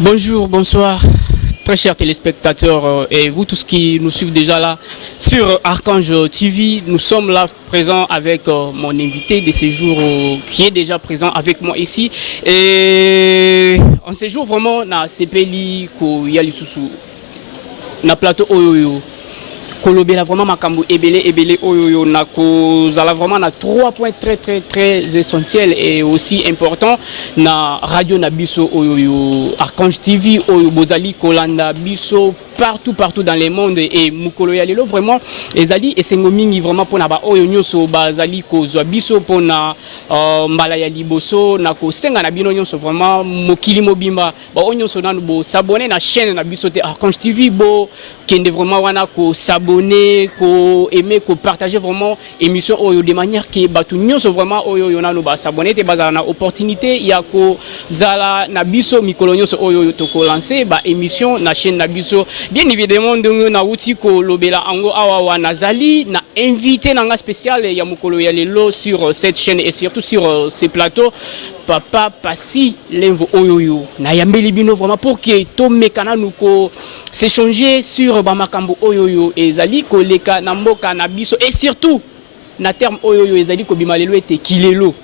Bonjour, bonsoir, très chers téléspectateurs et vous tous qui nous suivent déjà là sur Archange TV. Nous sommes là présents avec mon invité de séjour qui est déjà présent avec moi ici. Et en séjour vraiment na CPLI ko yali susu na plateau oyoyo. Kolobela vraiment makambo ebele oyoyo na kozala vraiment na 3 points très essentiels et aussi importants na radio na biso oyoyo Archange TV oyo bozali kolanda biso partout dans le monde et mukolo ya lelo vraiment ezali esengo mingi vraiment pona ba oyo nyoso bazali kozwa biso pona mbala ya liboso na kosenga na bino nyoso vraiment mokili mobimba ba oyo nyoso nanu bo s'abonner na chaîne na biso te Archange TV bo kende vraiment wana ko s'abonner ko aimer ko partager vraiment émission oyo de manière que batu nyoso vraiment oyo yo nanu ba s'abonner te bazala na opportunité ya ko zala na biso mikolo nyoso oyo to ko lancer ba émission na chaîne na biso. Bien évidemment, nous avons lobela ango awa nazali na invité nanga spécial ya mukolo ya lelo sur cette chaîne et surtout sur ces plateaux. Papa Passy Lenvo Oyoyo na yambeli bino vraiment pour que to mekana nuko s'échanger sur bamakambo Oyoyo ezali ko leka na mboka na biso et surtout na terme Oyoyo ezali ko bimalelo ete kilelo.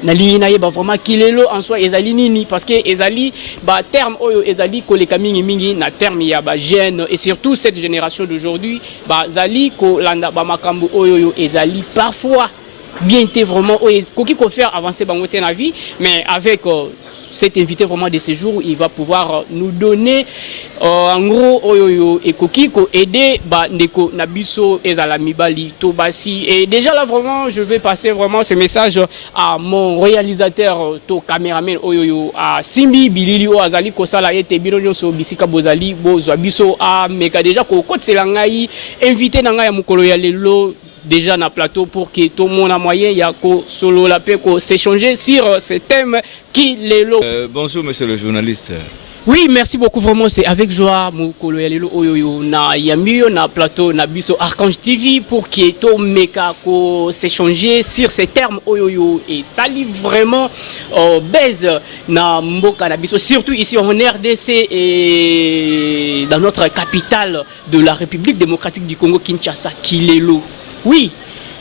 Na ligne na yeba vraiment kilelo en soi ezali nini parce que ezali ba terme oyo ezali koleka mingi na terme ya ba jeune et surtout cette génération d'aujourd'hui ba zali ko landa ba makambo oyo ezali parfois bien été vraiment koki ko faire avancer bango te na vie mais avec cet invité vraiment de ce jour il va pouvoir nous donner en gros oyoyo et koki ko aider ba ndeko na biso ezala mibali to basi et déjà là vraiment je vais passer vraiment ce message à mon réalisateur to caméraman oyoyo à Simbi Bilili o azali ko sala ete bino nyonso bisika bozali bozwa biso a meka déjà ko kotsela ngai invité na ngai ya mukolo ya lelo déjà na plateau pour que tout le monde a moyen ya ko solo la paix ko s'échanger sur ce thème qui les lo. Bonjour monsieur le journaliste. Oui, merci beaucoup vraiment, c'est avec joie mukolo ya lelo oyoyo na yamio na plateau na biso Archange TV pour que to meka ko s'échanger sur ces termes oyoyo et ça livre vraiment baise na mboka na biso surtout ici en RDC et dans notre capitale de la République démocratique du Congo Kinshasa Kilelo. Oui,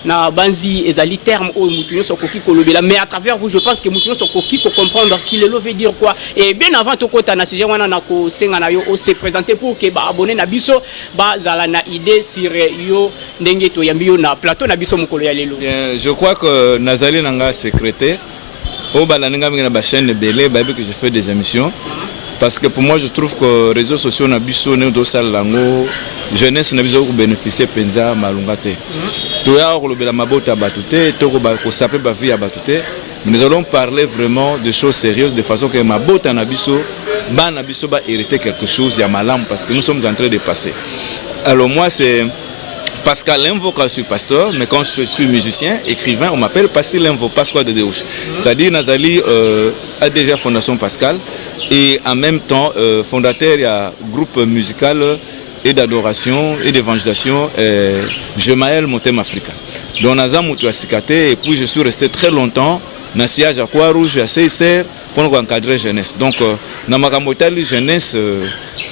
na banzi ezali terme au mutunyo sokoki kolobela mais à travers vous je pense que mutunyo sokoki ko comprendre Kilelo veut dire quoi et bien avant to kota na sujet wana na ko senga na yo o se présenter pour que ba abonné na biso ba zala na idée sur yo ndenge to yambi yo na plateau na biso mukolo ya lelo. Bien, je crois que nazali nanga secrétaire au balanenga na ba chaîne belé ba que je fais des émissions parce que pour moi je trouve que les réseaux sociaux na biso ne do salango jeunesse na biso ko bénéficier penza malungate to ya ko lobela mabota batute to ko saper ba vie ya batute nous allons parler vraiment de choses sérieuses de façon que mabota na biso ba hériter quelque chose ya malam parce que nous sommes en train de passer. Alors moi c'est Pascal Lenvo quand je suis pasteur, mais quand je suis musicien, écrivain, on m'appelle Passy Lenvo, Pascal de Deouche. C'est-à-dire Nazali a déjà Fondation Pascal et en même temps fondateur il y a groupe musical et d'adoration et d'évangélisation Jemaël Montem Africa. Donc Nazam Moutouasikate et puis je suis resté très longtemps dans le siège à Croix-Rouge à CICR pour encadrer jeunesse. Donc dans ma jeunesse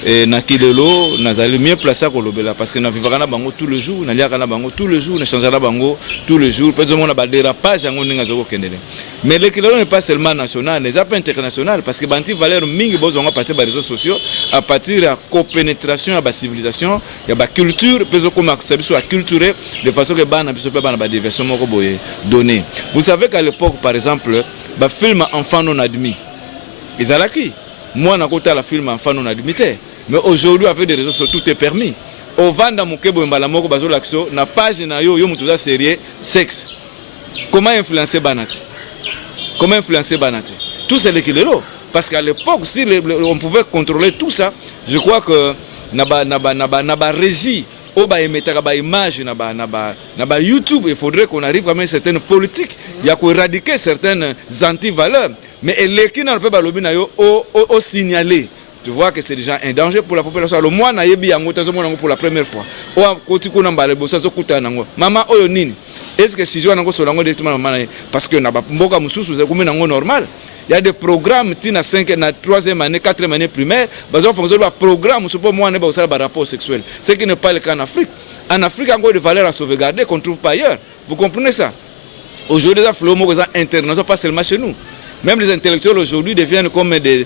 et na Kilelo nazali mieux placé ko lobela parce que na vivra na bango tout le jour na liaka na bango tout le jour na changera bango tout le jour peut-être on a ba dérapage ngo ninga zoko kendele mais le Kilelo n'est pas seulement national mais pas international parce que banti valeur mingi bozo nga partir ba réseaux sociaux à partir de la copénétration à ba civilisation ya ba culture peut comme ça biso culturel de façon que bana biso pe bana ba diversion moko boye donné. Vous savez qu'à l'époque par exemple ba film enfant non admis ezalaki moi na kota la film enfant non admis. Mais aujourd'hui, avec des réseaux sociaux, tout est permis. Au Vanda Mukebo Mbalamoko Bazo Laxo, na page na yo mutuza série sexe. Comment influencer Banate? Comment influencer Banate? Tout c'est le Kilelo. Parce qu'à l'époque, si on pouvait contrôler tout ça, je crois que naba régie, oba emetaka ba image naba YouTube, il faudrait qu'on arrive à mettre certaines politiques, il y a qu'on éradiquer certaines anti-valeurs. Mais les qui n'ont pas lobby na yo au signaler. Tu vois que c'est déjà un danger pour la population. Alors moi, pour la première fois, maman oyo nini? Est-ce que si je suis directement parce que na mboka mususu c'est comme normal. Il y a des programmes qui na 5 na 3e année, 4e année primaire, basé en fonction de programme sur moi on est par rapport sexuel. Ce qui n'est pas le cas en Afrique. En Afrique, il y a encore des valeurs à sauvegarder qu'on ne trouve pas ailleurs. Vous comprenez ça? Aujourd'hui, les Afro-Mots internationaux, pas seulement chez nous. Même les intellectuels aujourd'hui deviennent comme des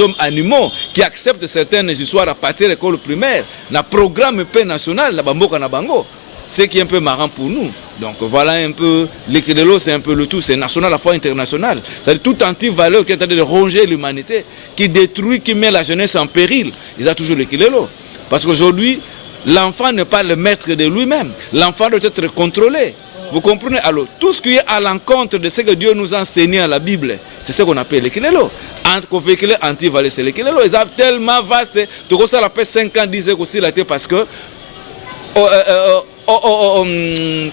hommes animaux qui acceptent certaines histoires à partir de l'école primaire. Le programme paix national, la Bamboka na Bango. Ce qui est un peu marrant pour nous. Donc voilà un peu, l'équilibrio c'est un peu le tout, c'est national à la fois international. C'est-à-dire toute anti-valeur qui est en train de ronger l'humanité, qui détruit, qui met la jeunesse en péril. Ils ont toujours l'équilibrio. Parce qu'aujourd'hui, l'enfant n'est pas le maître de lui-même. L'enfant doit être contrôlé. Vous comprenez? Alors, tout ce qui est à l'encontre de ce que Dieu nous a enseigné à la Bible, c'est ce qu'on appelle l'équilibrio. Anti-véhicule, anti-valeur, c'est l'équilibrio. Ils ont tellement vaste. Tout ça, ça fait 5 ans, 10 ans aussi, parce que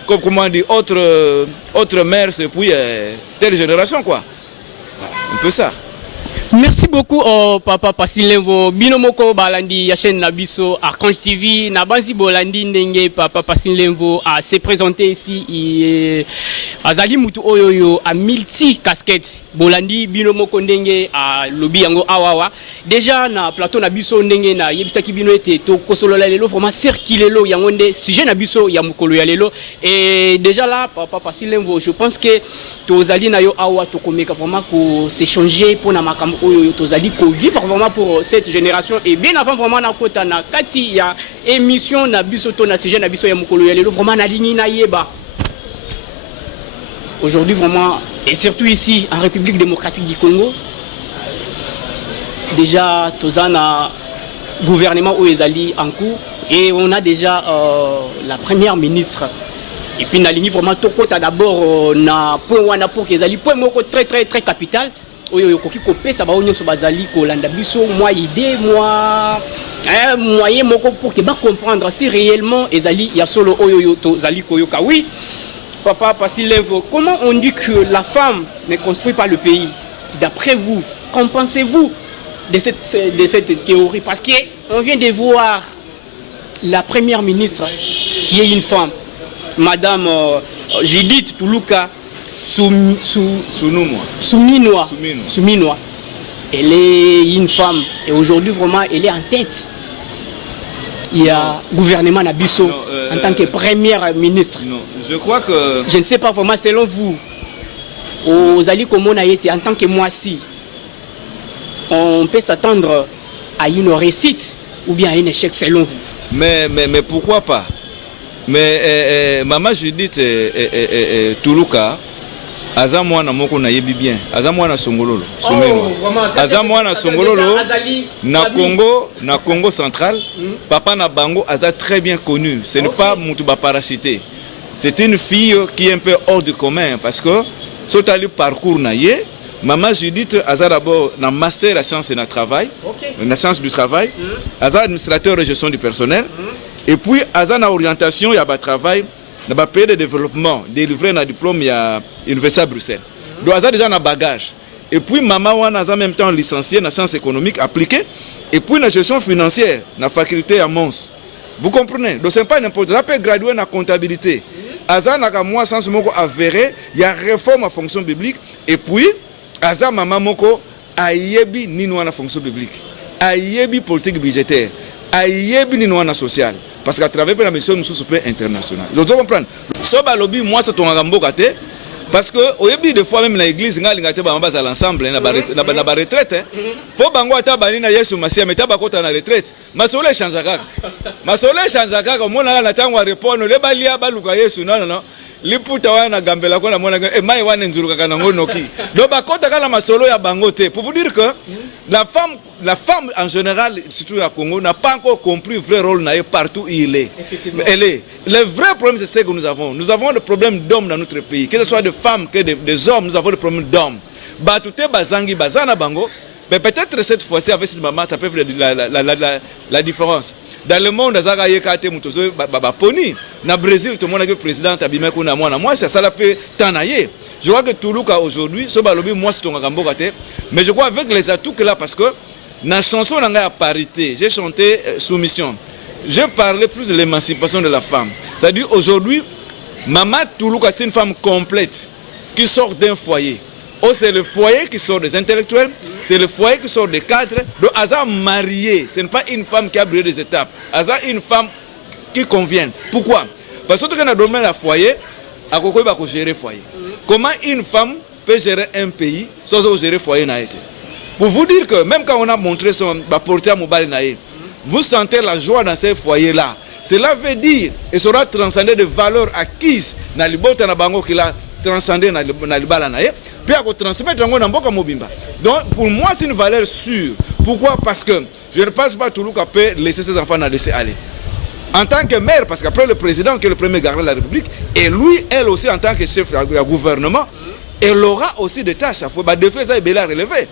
comment on dit, autre mère, c'est puis telle génération, quoi. Voilà, un peu ça. Merci beaucoup papa Pasilenvo binomoko balandi ya chaîne Nabiso Archange TV Nabanzi bolandi ndenge papa Pasilenvo a se présenté ici azali mutu oyoyo a multi casquette bolandi binomoko ndenge a lobby yango awawa déjà na plateau Nabiso ndenge na yebisaki bino ete to kosolola lelo vraiment circulelo yango nde sujet Nabiso ya mukolo ya lelo et déjà là papa Pasilenvo je pense que tozali na yo awa to komeka vraiment ko s'échanger pour na makambo tozali ko vivre vraiment pour cette génération et bien avant vraiment na kota na kati ya émission na biso to na sujet na biso ya mukolo ya lelo vraiment na ligne na yeba aujourd'hui vraiment et surtout ici en République démocratique du Congo déjà tozana gouvernement où ezali en cours et on a déjà la première ministre et puis na ligne vraiment to kota d'abord na point wana pour ezali point moko très capital oyo koki kopesa ba onyo so bazali ko landa biso moi idée moi moyen moko pour que ba comprendre si réellement ezali ya solo oyo to zali koyoka. Oui papa Pasilenvo, comment on dit que la femme ne construit pas le pays? D'après vous, qu'en pensez-vous de cette théorie? Parce que on vient de voir la première ministre qui est une femme, madame Judith Tuluka Suminwa. Elle est une femme et aujourd'hui vraiment elle est en tête. Il y a gouvernement Nabiso en tant que première ministre. Non, je crois que... Je ne sais pas vraiment selon vous, aux alliés comme on a été en tant que moi si, on peut s'attendre à une réussite ou bien à un échec selon vous. Mais pourquoi pas? Mais maman Judith Tuluka, aza mwana moko na yebi bien, aza mwana songololo, Suminwa. Aza mwana songololo na Congo central, papa na bango aza très bien connu. Ce n'est pas mutuba parachité. C'est une fille qui est un peu hors du commun parce que sotali parcours na ye, maman Judith aza d'abord na master en sciences et na travail, na sciences du travail, aza administrateur de gestion du personnel et puis aza na orientation ya ba travail. Dans le pays de développement, délivré un diplôme à l'Université à Bruxelles. Donc, il y a déjà un bagage. Et puis, maman a en même temps licencié en sciences économiques appliquées. Et puis, la gestion financière, dans la faculté à Mons. Vous comprenez? Donc, ce n'est pas n'importe quoi. Il peut graduer en comptabilité. Aza n'a moi sans moko avéré, il y a réforme en fonction publique. Et puis, Aza maman moko a yebi ni noa na fonction publique. A yebi politique budgétaire. A yebi ni noa na social. Parce qu'à travers la mission nous sommes internationale. Donc vous comprenez. So ba lobby moi c'est ton ramboka te parce que au début des fois même na église ngalinga te ba mbaza l'ensemble na ba retraite po bango ata bani na Yesu Masia meta ba kota na retraite. Masole change kaka. Masole change kaka mona na tango répondre le balia baluka Yesu non. Liputa wana gambela ko na mona mai wana nzuru kaka na ngonoki. Donc ba kota kala masolo ya bango te pour vous dire que la femme en général, surtout à Congo, n'a pas encore compris le vrai rôle partout où il est. Elle est. Le vrai problème, c'est ce que nous avons. Nous avons des problèmes d'hommes dans notre pays. Que ce soit des femmes, que des hommes, nous avons des problèmes d'hommes. Batouté, Bazangi, Bazana, Bango. Mais peut-être cette fois-ci, avec cette maman, ça peut faire la différence. Dans le monde, Zaga Yekate, Mutozo, Poni, dans le Brésil, tout le monde a vu le président Tabimekou Namwana. Moi, c'est ça la paix Tanaye. Je crois que Toulouka aujourd'hui, moi, c'est ton Gambogate. Mais je crois avec les atouts que là, parce que dans la chanson à parité, j'ai chanté Soumission. Je parlais plus de l'émancipation de la femme. C'est-à-dire aujourd'hui, Maman Toulouka, c'est une femme complète qui sort d'un foyer. Oh, c'est le foyer qui sort des intellectuels, c'est le foyer qui sort des cadres. Donc, Aza marié, ce n'est pas une femme qui a brûlé des étapes. Aza une femme qui convient. Pourquoi? Parce que quand on a donné le foyer, à quoi il va gérer le foyer? Comment une femme peut gérer un pays sans gérer le foyer? Pour vous dire que même quand on a montré son portrait mobile, vous sentez la joie dans ces foyers-là. Cela veut dire qu'il sera transcendé de valeurs acquises dans le bota na bango qu'il a transcendé dans le balanaye. Puis à transmettre dans le mboka mobimba. Donc pour moi c'est une valeur sûre. Pourquoi? Parce que je ne pense pas que Toulouka peut laisser ses enfants laisser aller. En tant que maire, parce qu'après le président qui est le premier gardien de la République, et lui, elle aussi en tant que chef du gouvernement, elle aura aussi des tâches. Il faut défaire ça et bien relever.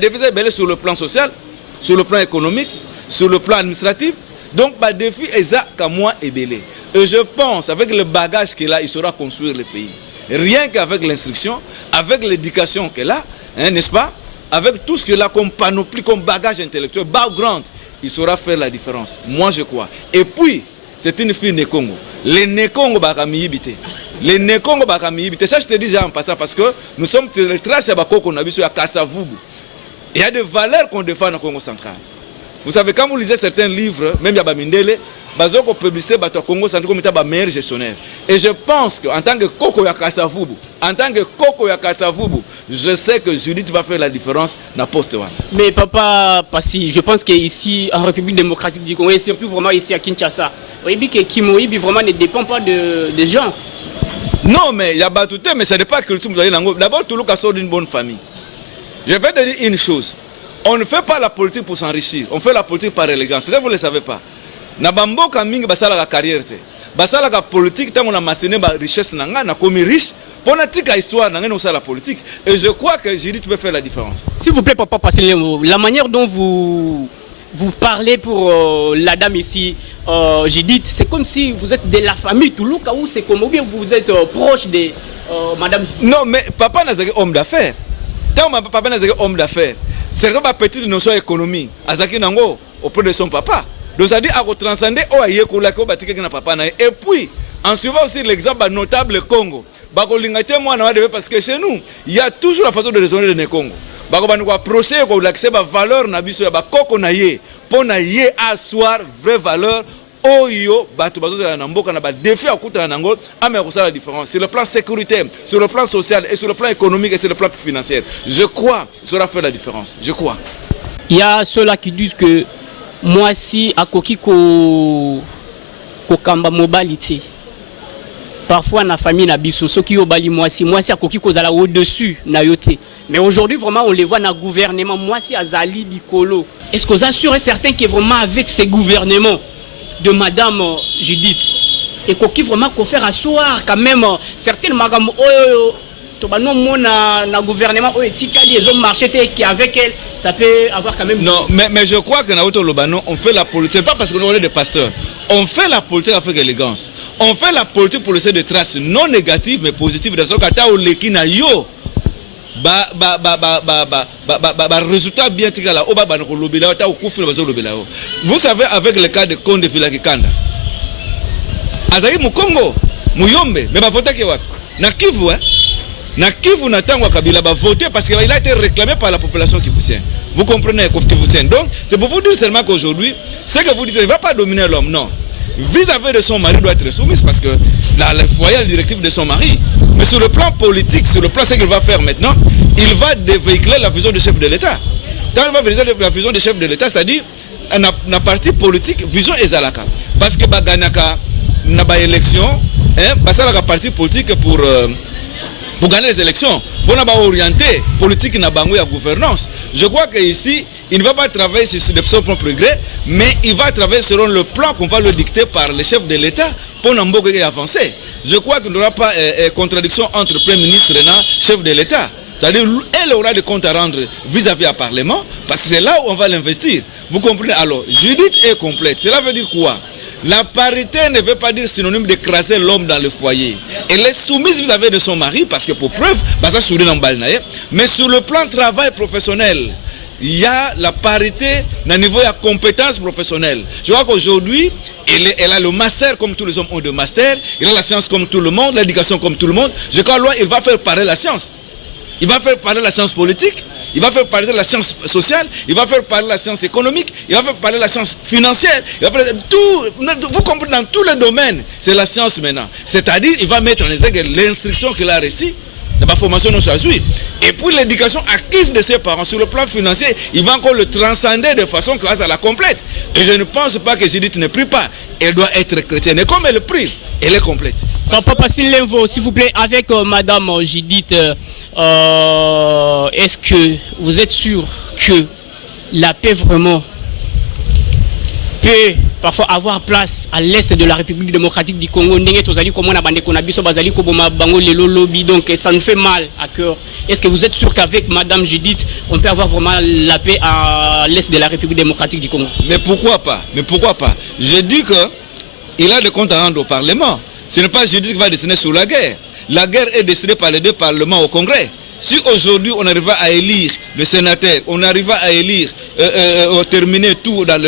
Défaire ça sur le plan social, sur le plan économique, sur le plan administratif. Donc, le défi est ça qu'à moi et belé. Et je pense, avec le bagage qu'il a, il saura construire le pays. Rien qu'avec l'instruction, avec l'éducation qu'il a, n'est-ce pas? Avec tout ce qu'il a comme panoplie, comme bagage intellectuel, background, il saura faire la différence. Moi, je crois. Et puis, c'est une fille de Congo. Les Nekongo bakamiyibité. Les Nekongo bakamiyibité. Ça, je te dis déjà en passant parce que nous sommes les traces de Bako qu'on a vu sur la Kasavubu. Il y a des valeurs qu'on défend au Congo central. Vous savez, quand vous lisez certains livres, même Yabamindele, Bazoko publié au Congo central comme étant le meilleur gestionnaire. Et je pense qu'en tant que Koko Yakasavubu, je sais que Judith va faire la différence dans le poste. Mais papa, Passi, je pense qu'ici, en République démocratique du Congo, et surtout vraiment ici à Kinshasa, Kimoïbi vraiment ne dépend pas de gens. Non, mais il y a Batouté, mais ça n'est pas que vous avez l'angle. D'abord, Toulouka sort d'une bonne famille. Je vais te dire une chose. On ne fait pas la politique pour s'enrichir. On fait la politique par élégance. Peut-être que vous ne le savez pas. Nabambo Kaming basala la carrière. Basala la politique, tant on a massiné la richesse, on a commis riche. Pour la histoire, on a la politique. Et je crois que Judith peut faire la différence. S'il vous plaît, papa, passez les mots. La manière dont vous parlez pour la dame ici, Judith, c'est comme si vous êtes de la famille Toulouka ou c'est comme bien vous êtes proche de madame Judith. Non, mais papa n'a pas homme d'affaires. Tant que papa n'a pas homme d'affaires. C'est une petite notion économique. Azaki nango auprès de son papa. Donc ça dit à transcender au aïe kola ko batike na papa na. Et puis en suivant aussi l'exemple notable Congo. Bako lingate moi na parce que chez nous, il y a toujours la façon de raisonner de Congo. Bako ba nous approcher ko l'accès ba valeur na biso ya ba koko na ye. Pour na ye asseoir vraie valeur. Oyo batu bazo na mboka na ba défi à kuta na ngo amé ko la différence sur le plan sécuritaire, sur le plan social et sur le plan économique et sur le plan financier. Je crois ça va faire la différence. Je crois. Il y a ceux-là qui disent que moi si à koki ko kamba mobilité. Parfois na famille na biso ceux qui obali moi si à koki ko zala au-dessus na yoté. Mais aujourd'hui vraiment on les voit na gouvernement moi si azali dikolo. Est-ce que vous assurez certains qui vraiment avec ces gouvernements de madame Judith et qui vraiment qu'on faire asseoir quand même certaines madame na gouvernement les hommes marché qui avec elle ça peut avoir quand même non mais je crois que na Lobano on fait la politique pas parce que nous est des pasteurs, on fait la politique avec élégance, on fait la politique pour laisser des traces non négatives mais positives dans ce cas ta oleki na yo résultat bien tigala oba ba ko lobela ta ko fila bazo lobela. Vous savez avec le cas de Konde Vilakikanda azali mu Congo muyombe mais ba voter ke wapi na Kivu na Kivu na tango Kabila ba voter parce qu'il a été réclamé par la population kivusienne. Vous comprenez kivusienne. Donc c'est pour vous dire seulement qu'aujourd'hui ce que vous dites ne va pas dominer l'homme, non. Vis-à-vis de son mari doit être soumise parce que le foyer la directive de son mari. Mais sur le plan politique, sur le plan ce qu'il va faire maintenant, il va véhiculer la vision du chef de l'État. Quand il va véhiculer la vision du chef de l'État, c'est-à-dire la partie politique, vision ezalaka. Parce que Baganaka n'a pas élection, la partie politique pour gagner les élections, pour orienter politique na bango ya gouvernance. Je crois qu'ici, il ne va pas travailler sur son propre gré, mais il va travailler selon le plan qu'on va le dicter par le chef de l'État pour avancer. Je crois qu'il n'y aura pas contradiction entre le Premier ministre et le chef de l'État. C'est-à-dire elle aura des comptes à rendre vis-à-vis du Parlement, parce que c'est là où on va l'investir. Vous comprenez? Alors, Judith est complète. Cela veut dire quoi? La parité ne veut pas dire synonyme d'écraser l'homme dans le foyer. Elle est soumise vis-à-vis de son mari, parce que pour preuve, mais sur le plan travail professionnel, il y a la parité au niveau de la compétence professionnelle. Je crois qu'aujourd'hui, elle a le master comme tous les hommes ont de master, elle a la science comme tout le monde, l'éducation comme tout le monde. Je crois qu'il va faire pareil la science. Il va faire parler la science politique, il va faire parler la science sociale, il va faire parler la science économique, il va faire parler la science financière, il va faire tout, vous comprenez, dans tous les domaines, c'est la science maintenant. C'est-à-dire, il va mettre en exergue l'instruction qu'il a reçue, la formation non choisie. Et pour l'éducation acquise de ses parents sur le plan financier, il va encore le transcender de façon grâce à la complète. Et je ne pense pas que Judith ne prie pas. Elle doit être chrétienne. Et comme elle prie, elle est complète. Papa Pacile Lenvo, s'il vous plaît, avec Madame Judith, est-ce que vous êtes sûr que la paix vraiment peut parfois avoir place à l'est de la République démocratique du Congo? Donc ça nous fait mal à cœur. Est-ce que vous êtes sûr qu'avec Madame Judith, on peut avoir vraiment la paix à l'est de la République démocratique du Congo? Mais pourquoi pas? Je dis qu'il a des comptes à rendre au Parlement. Ce n'est pas Judith qui va décider sur la guerre. La guerre est décidée par les deux parlements au Congrès. Si aujourd'hui on arrive à élire le sénateur, on arrive à élire, terminer tout dans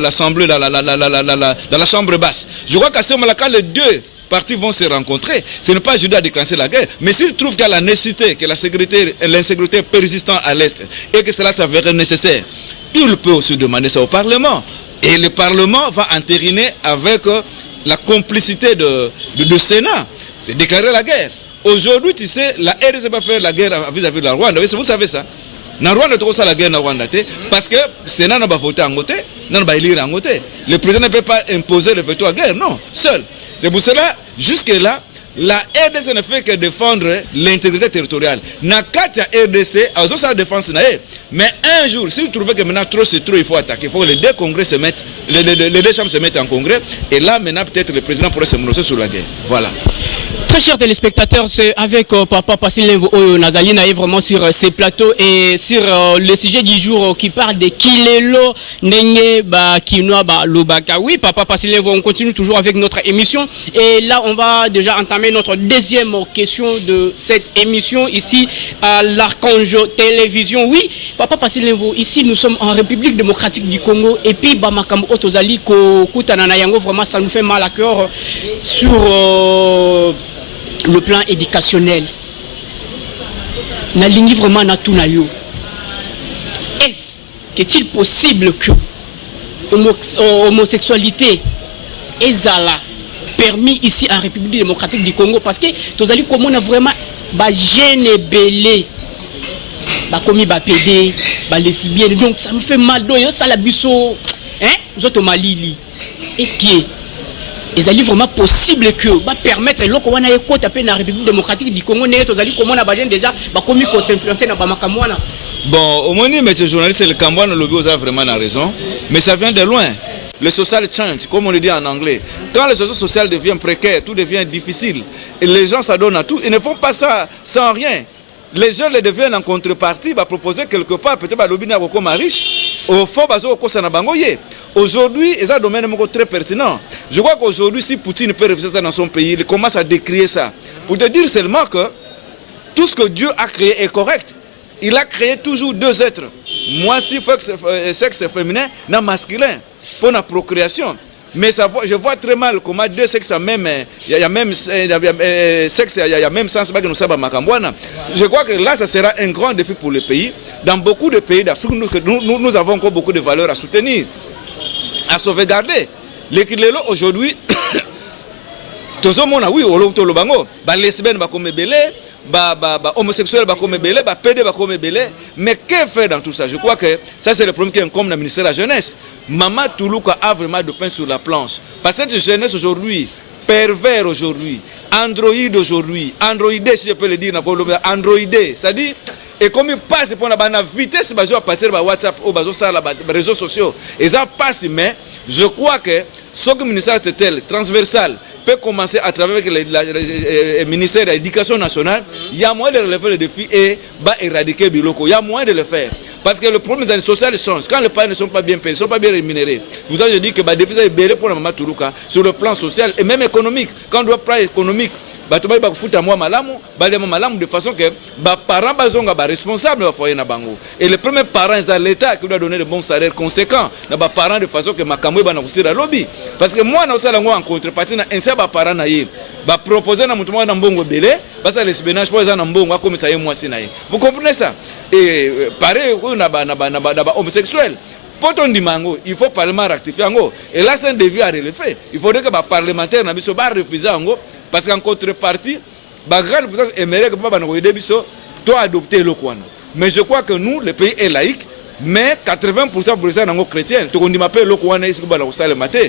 l'Assemblée, dans la chambre basse, je crois qu'à ce moment-là, quand les deux partis vont se rencontrer, ce n'est pas Judith à déclencher la guerre, mais s'il trouve qu'il y a la nécessité, que l'insécurité persistant à l'Est et que cela s'avère nécessaire, il peut aussi demander ça au Parlement. Et le Parlement va entériner avec la complicité du Sénat. C'est déclarer la guerre. Aujourd'hui, tu sais, la RDC va faire la guerre vis-à-vis de la Rwanda. Vous savez ça? Na Rwanda, tu la guerre na Rwanda. Parce que le Sénat n'a pas voté en côté, n'a pas élire en côté. Le président ne peut pas imposer le veto à guerre, non, seul. C'est pour cela, jusque-là, la RDC ne fait que défendre l'intégrité territoriale. Na kati ya RDC, a sa défense na. Mais un jour, s'il trouvait que maintenant trop c'est trop, il faut attaquer. Il faut que les deux congrès se mettent, les deux chambres se mettent en congrès. Et là, maintenant, peut-être le président pourrait se prononcer sur la guerre. Voilà. Très chers téléspectateurs, c'est avec Papa Pacile Lenvo Nazali Naïe vraiment sur ces plateaux et sur le sujet du jour qui parle de Kilelo Nenge ba Kinoa ba Lobaka. Oui, Papa Pacile Lenvo, on continue toujours avec notre émission et là on va déjà entamer notre deuxième question de cette émission ici à l'Archange Télévision. Oui, Papa Pacile Lenvo, ici nous sommes en République démocratique du Congo et puis Bamakam Otozali ko Kutanana Yango, vraiment ça nous fait mal à cœur sur le plan éducationnel. Na ligne vraiment na tout na yo. Est-il possible que l'homosexualité est permis ici en République démocratique du Congo? Parce que tozali comme on a vraiment ba jeune belé ba commis ba PD ba lesbienne, donc ça nous fait mal do yo ça la biso hein nous autres malili. Est-ce qui est est vraiment possible que va permettre l'eau qu'on a écouté à la République démocratique du Congo n'est tozali comme on a besoin déjà ba commis qu'on s'influencer na ba makamwana? Bon, au moins monsieur journaliste, le Cambouane le a vraiment raison, mais ça vient de loin. Le social change, comme on le dit en anglais. Quand le social devient précaire, tout devient difficile. Et les gens s'adonnent à tout. Ils ne font pas ça sans rien. Les gens les deviennent en contrepartie, va proposer quelque part, peut-être à l'obina comme riche. Au fond, aujourd'hui, c'est un domaine très pertinent. Je crois qu'aujourd'hui, si Poutine peut refuser ça dans son pays, il commence à décrier ça. Pour te dire seulement que tout ce que Dieu a créé est correct. Il a créé toujours deux êtres. Moi, si sexe féminin, non masculin, pour la procréation. Mais ça, je vois très mal comment deux sexes, il y a même sexe, il y a même sens. Je crois que là, ça sera un grand défi pour le pays. Dans beaucoup de pays d'Afrique, nous avons encore beaucoup de valeurs à soutenir, à sauvegarder. L'équilibre aujourd'hui, tout le monde, oui, les lesbiennes, homosexuels, PD, mais que faire dans tout ça? Je crois que ça c'est le problème qui incombe dans le ministère de la Jeunesse. Maman Toulouka a vraiment de pain sur la planche. Parce que cette jeunesse aujourd'hui, pervers aujourd'hui, androïde aujourd'hui, androïdé si je peux le dire, androïdé, c'est-à-dire, et comme il passe pour la vitesse, il va passer par WhatsApp ou les réseaux sociaux. Et ça passe, mais je crois que ce que le ministère est tel, transversal, peut commencer à travers le ministère de l'Éducation nationale. Il y a moyen de relever le défi et éradiquer les locaux. Il y a moyen de le faire. Parce que le problème des sociales change. Quand les parents ne sont pas bien payés, ne sont pas bien rémunérés. Vous savez, je dis que le défi est belé pour la maman Toulouka sur le plan social et même économique. Quand on doit parler économique, bato ba futa moi malamu balema malamu de façon que ba parents bazonga ba responsable ba foyer na bango et le premier parent c'est l'état qui doit donner de bons salaires conséquents na ba parents de façon que makamwe ba na kusira lobby parce que moi na osala ngo en contrepartie na insa ba parents na ye ba proposer na mutu na mbongo belé basa les ménages pour za na mbongo comme ça ye moi si na ye vous comprenez ça et pareil na ba homosexuel Pourtant, il faut parlement rectifier. Et là, c'est un défi à relever. Il faudrait que les parlementaires ne soient pas refusés. Parce qu'en contrepartie, la grande puissance aimerait que les gens soient adoptés. Mais je crois que nous, le pays est laïque, mais 80% de les gens chrétiens. Tout le monde m'appelle le Kouana, est-ce que vous savez le matin?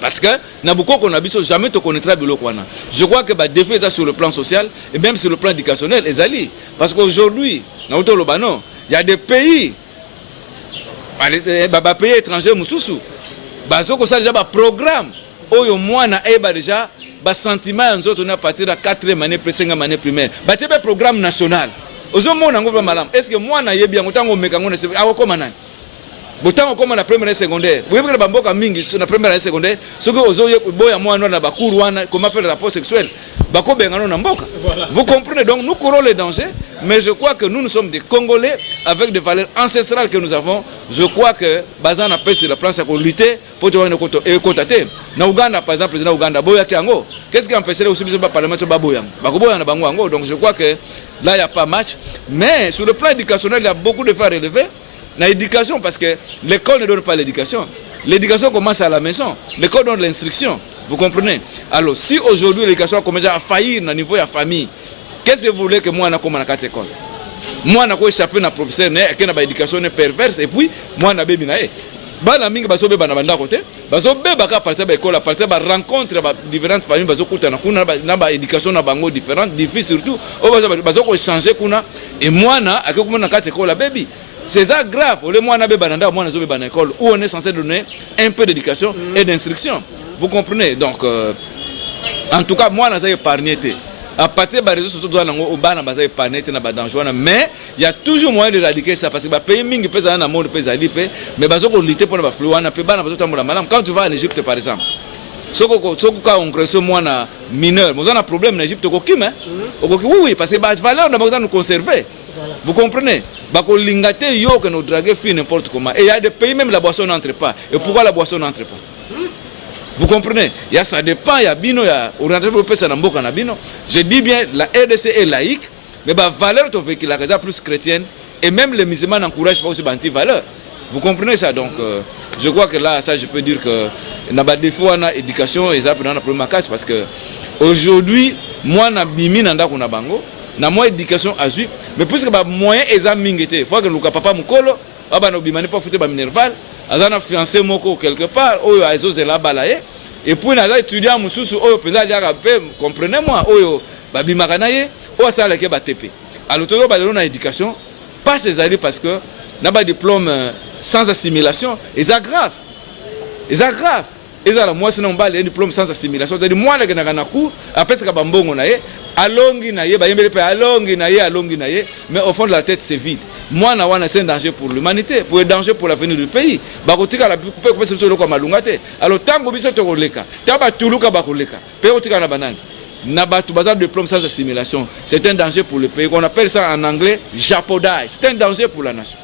Parce que Nabucco qu'on habite jamais te connaîtra de l'Okwana. Je crois que le défi est sur le plan social et même sur le plan éducationnel, les alliés. Parce qu'aujourd'hui, il y a des pays. Baba pays étranger mususu bazoko ça déjà ba programme oyo mwana eba déjà ba sentiment nzoto na partir de 4e année plus 5e année primaire ba tebe programme national ozo mona ngova malam est-ce que mwana yebi yango tango meka ngona se akoma nani botango koma na première et secondaire boyebeka ba mboka mingi na première et secondaire soko ozo boya mwana na bakuru wana comment faire le rapport sexuel bako bengano na mboka. Vous comprenez, donc nous courons les dangers, mais je crois que nous sommes des Congolais avec des valeurs ancestrales que nous avons. Je crois que Bazan a pris sur le plan pour lutter pour te contacter. Na Ouganda par exemple, président Ouganda boya kiango. Qu'est-ce qui empêcherait aussi le parlement de Baboyang? Bakoboya na bango. Donc je crois que là il n'y a pas match, mais sur le plan éducationnel, il y a beaucoup de faire relever. Dans l'éducation, parce que l'école ne donne pas l'éducation. L'éducation commence à la maison. L'école donne l'instruction. Vous comprenez? Alors, si aujourd'hui l'éducation commence à faillir au niveau de la famille, qu'est-ce que vous voulez que moi, je commence à la école? Moi, je échappé à un professeur qui a une éducation perverse et puis moi, je suis bana mingi basobe bana banda côté basobe baka partir ba école partir ba rencontre ba différentes familles bazokuta na kuna na ba éducation na bango différente difficile surtout o bazoko changer kuna et moi na akoko na kati école baby c'est ça grave le moi na be bananda moi na zobe bana école où on est censé donner un peu d'éducation et d'instruction. Vous comprenez? Donc en tout cas moi na za épargné à partir des réseaux sociaux mais il y a toujours moyen d'éradiquer ça parce que les pays mingi pèsent dans le monde pèsent à l'IP mais ils ont lutter pour les flux quand tu vas en Égypte par exemple si on crée un mineur vous avez un problème en Égypte oui parce que les valeurs nous nous conserver. Vous comprenez? N'importe comment et il y a des pays même la boisson n'entre pas et pourquoi la boisson n'entre pas? Vous comprenez? Ça dépend, il y a bino, il y a je dis bien, la RDC est laïque, mais la valeur qui est plus chrétienne, et même les musulmans n'encouragent pas aussi anti-valeur. Vous comprenez ça? Donc, je crois que là, ça, je peux dire que des fois, on a éducation, et ça, on a un problème parce que aujourd'hui, moi, on a bimi dans le bango, on a moins éducation à suivre, mais puisque les moyens, ils ont mingité. Il faut que le papa Moukolo, on a bimani pas foutre minerval. Azana fiancé moko quelque part oyo azoze la balaye et puis naza étudiant mususu oyo peza diaka pe comprenez-moi oyo babimaka na ye oyo sala ke batepe alors todo balelo na éducation pas ces années parce que na ba diplôme sans assimilation et ça grave et ça moi sinon ba le diplôme sans assimilation c'est-à-dire moi le na cour après ça ba mbongo na ye alongi na ye ba yembele pe alongi na ye mais au fond de la tête c'est vide. Moi na wana c'est un danger pour l'humanité pour un danger pour l'avenir du pays ba kotika la pe ko pesa solo ko malunga te alors tango biso to koleka taba tuluka ba koleka pe kotika na banani na batu bazar diplôme sans assimilation c'est un danger pour le pays qu'on appelle ça en anglais japodage c'est un danger pour la nation.